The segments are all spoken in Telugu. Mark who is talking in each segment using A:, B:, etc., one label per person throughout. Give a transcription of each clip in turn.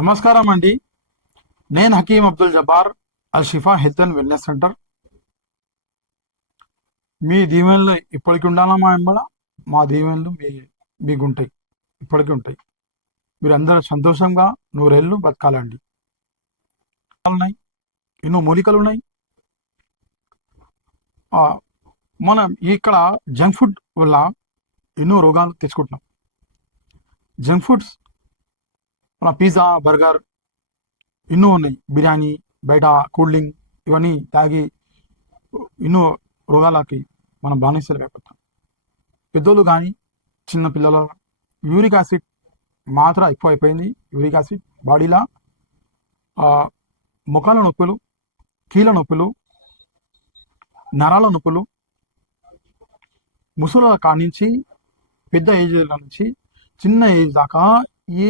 A: నమస్కారం అండి. నేను Hakeem Abdul Jabbar Al Shifa health and wellness centre. మీ దీవెనలు ఇప్పటికి ఉండాలా మా ఎంబడ మా దీవెనలు మీ మీకు ఉంటాయి ఇప్పటికీ ఉంటాయి. మీరు అందరూ సంతోషంగా నూరేళ్ళు బతకాలండి. ఉన్నాయి. ఎన్నో మూలికలు ఉన్నాయి. మనం ఇక్కడ జంక్ ఫుడ్ వల్ల ఎన్నో రోగాలు తెచ్చుకుంటున్నాం. జంక్ ఫుడ్స్ మన పిజ్జా బర్గర్ ఎన్నో ఉన్నాయి. బిర్యానీ బయట కూల్ డ్రింక్ ఇవన్నీ తాగి ఎన్నో రోగాలకి మనం బానిసలు కాకపోతాం పెద్దోళ్ళు కానీ చిన్న పిల్లల యూరిక్ యాసిడ్ మాత్ర ఎక్కువ అయిపోయింది యూరిక్ యాసిడ్ బాడీలో ముఖాల నొప్పులు కీళ్ళ నొప్పులు నరాల నొప్పులు ముసల నుంచి పెద్ద ఏజ్ నుంచి చిన్న ఏజ్ దాకా ఈ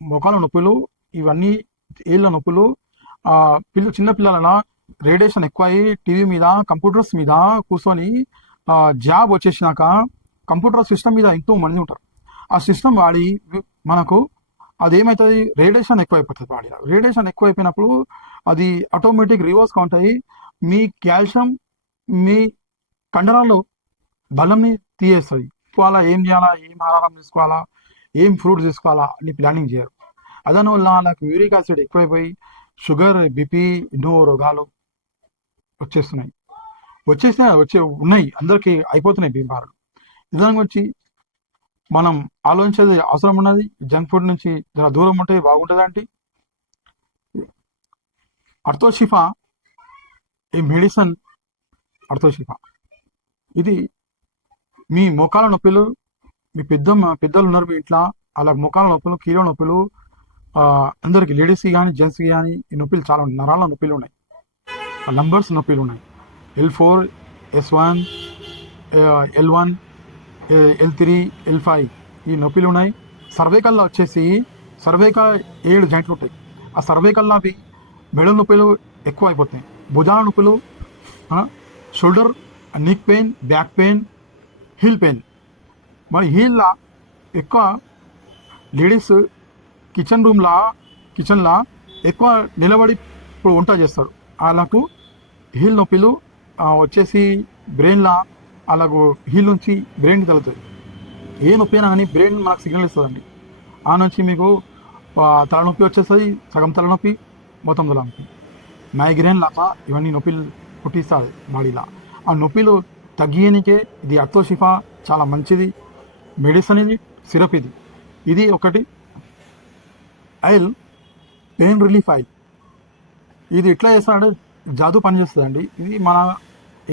A: మొఖాల నొప్పులు ఇవన్నీ ఏళ్ళ నొప్పులు ఆ పిల్ల చిన్న రేడియేషన్ ఎక్కువ అయ్యి టీవీ మీద కంప్యూటర్స్ మీద కూర్చొని జాబ్ వచ్చేసినాక కంప్యూటర్ సిస్టమ్ మీద ఎంతో మంది ఉంటారు. ఆ సిస్టమ్ వాడి మనకు మనకు అదేమవుతుంది రేడియేషన్ ఎక్కువైపోతుంది వాడి రేడియేషన్ ఎక్కువైపోయినప్పుడు అది ఆటోమేటిక్ రివర్స్ కౌంట్ అయ్యి మీ కాల్షియం మీ కండరాల్లో బలంని తీయేస్తుంది తీసుకోవాలా? ఏం చేయాలా? ఏం ఆహారం తీసుకోవాలా? ఏం ఫ్రూట్స్ తీసుకోవాలా అని ప్లానింగ్ చేయరు. అదనవల్ల నాకు యూరిక్ యాసిడ్ ఎక్కువైపోయి షుగర్ బీపీ ఎన్నో రోగాలు వచ్చేస్తున్నాయి. వచ్చేసిన వచ్చే ఉన్నాయి. అందరికీ అయిపోతున్నాయి బీమారులు. నిజంగా వచ్చి మనం ఆలోచించేది అవసరం ఉన్నది జంక్ ఫుడ్ నుంచి జర దూరం ఉంటే బాగుంటుంది అంటే అర్థోషిఫా ఈ మెడిసిన్ అర్థోషిఫా ఇది మీ మోకాల నొప్పిలు మీ పెద్ద పెద్దలు ఉన్నారు మీ ఇంట్లో అలా ముఖాల నొప్పులు కీలో నొప్పులు అందరికి లేడీస్కి కానీ జెంట్స్కి కానీ ఈ నొప్పులు చాలా ఉన్నాయి. నరాల నొప్పులు ఉన్నాయి. నంబర్స్ నొప్పులు ఉన్నాయి. L four S one L one L three L five ఈ నొప్పులు ఉన్నాయి. సర్వేకల్లో వచ్చేసి సర్వేకల్ ఏడు జాయింట్లు ఉంటాయి. ఆ సర్వేకల్లో అవి మెడ నొప్పులు ఎక్కువ అయిపోతాయి భుజాల నొప్పులు shoulder neck pain back pain heel pain మరి హీల్లా ఎక్కువ లేడీస్ కిచెన్ రూమ్లా కిచెన్లా ఎక్కువ నిలబడి ఇప్పుడు వంట చేస్తారు. వాళ్ళకు హీల్ నొప్పిలు వచ్చేసి బ్రెయిన్లా అలాగూ హీల్ నుంచి బ్రెయిన్కి తగ్గుతుంది ఏ నొప్పి అయినా కానీ బ్రెయిన్ మనకు సిగ్నల్ ఇస్తుందండి. ఆ నుంచి మీకు తలనొప్పి వచ్చేస్తుంది సగం తలనొప్పి మొత్తం తలనొప్పి. మైగ్రేన్ లాగా ఇవన్నీ నొప్పిలు పుట్టిస్తుంది బాడీలో. ఆ నొప్పిలు తగ్గియనికే ఇది అత్తోషిఫా చాలా మంచిది. మెడిసిన్ ఇది సిరప్ ఇది. ఇది ఒకటి. Oil pain relief oil. ఇది ఎట్లా చేస్తానంటే జాదు పనిచేస్తుందండి ఇది మన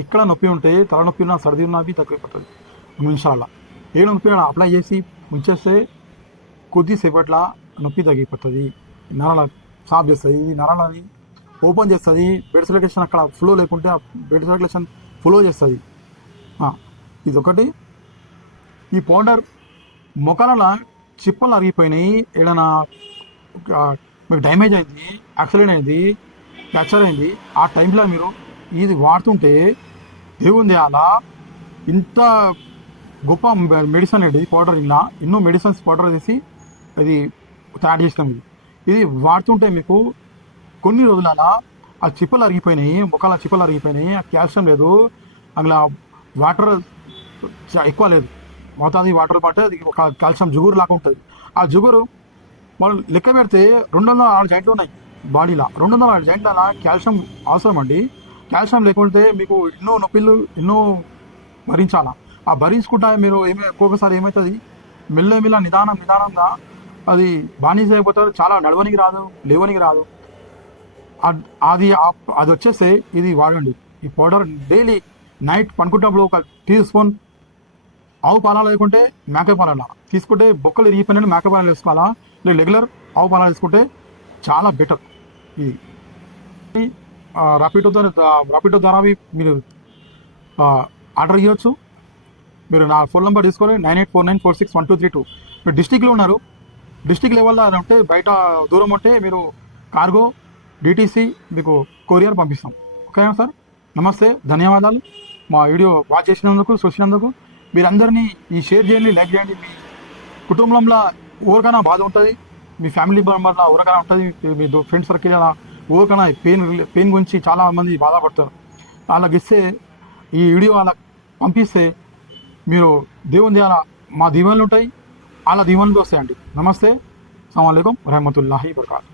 A: ఎక్కడ నొప్పి ఉంటే తలనొప్పి ఉన్నా సర్ది ఉన్నా అవి తగ్గిపోతుంది నిమిషాల ఏ నొప్పి అప్లై చేసి ఉంచేస్తే కొద్దిసేపట్ల నొప్పి తగ్గిపోతుంది. నరాల సాఫ్ చేస్తుంది ఇది నరాలని ఓపెన్ చేస్తుంది. బెడ్ సర్క్యులేషన్ అక్కడ ఫ్లో లేకుంటే ఆ బెడ్ సర్క్యులేషన్ ఫ్లో చేస్తుంది. ఇది ఒకటి ఈ పౌడర్ మొక్కల చిప్పలు అరిగిపోయినాయి. ఏదైనా మీకు డ్యామేజ్ అయింది యాక్సిడెంట్ అయింది ఫ్రాక్చర్ అయింది ఆ టైంలో మీరు ఇది వాడుతుంటే దేవుంది అలా ఇంత గొప్ప మెడిసిన్ ఇది పౌడర్ ఇలా ఎన్నో మెడిసిన్స్ పౌడర్ చేసి అది తయారు చేసినాం ఇది. ఇది వాడుతుంటే మీకు కొన్ని రోజుల ఆ చిప్పలు అరిగిపోయినాయి ముఖాల చిప్పలు అరిగిపోయినాయి ఆ క్యాల్షియం లేదు అందులో వాటర్ చ- ఎక్కువ లేదు. మోతాది వాటర్ పట్టే అది ఒక కాల్షియం జుగురు లాగా ఉంటుంది. ఆ జుగురు మనం లెక్క పెడితే రెండు వందల ఆరు జాయింట్లు ఉన్నాయి బాడీలో. రెండు వందల ఆరు జాయింట్ల కాల్షియం అవసరం అండి. కాల్షియం లేకుంటే మీకు ఎన్నో నొప్పిలు ఎన్నో భరించాలా. ఆ భరించుకుంటా మీరు ఏమే ఒక్కొక్కసారి ఏమవుతుంది మెల్ల మెల్ల నిదానం నిదానంగా అది బానిస అయిపోతారు. చాలా నడవనికి రాదు లేవనికి రాదు. అది అది వచ్చేస్తే ఇది వాడండి. ఈ పౌడర్ డైలీ నైట్ పనుకుంటప్పుడు ఒక టీ స్పూన్ ఆవు పాలాలు లేకుంటే మేక పాలాల తీసుకుంటే బొక్కలు ఇరిగిపోయిన మేక పాలన వేసుకోవాలా? లేదు రెగ్యులర్ ఆవు పాలాలు తీసుకుంటే చాలా బెటర్ ఇది రాపిడో ద్వారా రాపిడో ద్వారా మీరు ఆర్డర్ ఇవ్వచ్చు మీరు నా ఫోన్ నెంబర్ తీసుకోవాలి. Nine eight four nine four six one two three two మీరు డిస్టిక్లో ఉన్నారు. డిస్టిక్ లెవెల్లో ఉంటే బయట దూరం ఉంటే మీరు కార్గో డిటీసీ మీకు కొరియర్ పంపిస్తాం. ఓకేనా సార్ నమస్తే ధన్యవాదాలు. మా వీడియో వాచ్ చేసినందుకు చూసినందుకు. మీరందరినీ ఈ షేర్ చేయండి లైక్ చేయండి. మీ కుటుంబంలో ఎవరికైనా బాధ ఉంటుంది మీ ఫ్యామిలీ మెంబర్ల ఊరకైనా ఉంటుంది మీ ఫ్రెండ్ సర్కిల్ ఊరకైనా పెయిన్ పెయిన్ గురించి చాలా మంది బాధపడతారు. వాళ్ళకి ఇస్తే ఈ వీడియో వాళ్ళకి పంపిస్తే మీరు దేవుని ద్వారా మా దీవెనలు ఉంటాయి వాళ్ళ దీవెనలు వస్తాయండి. నమస్తే. అస్సలం వరహమతుల్లాహి వరకాతు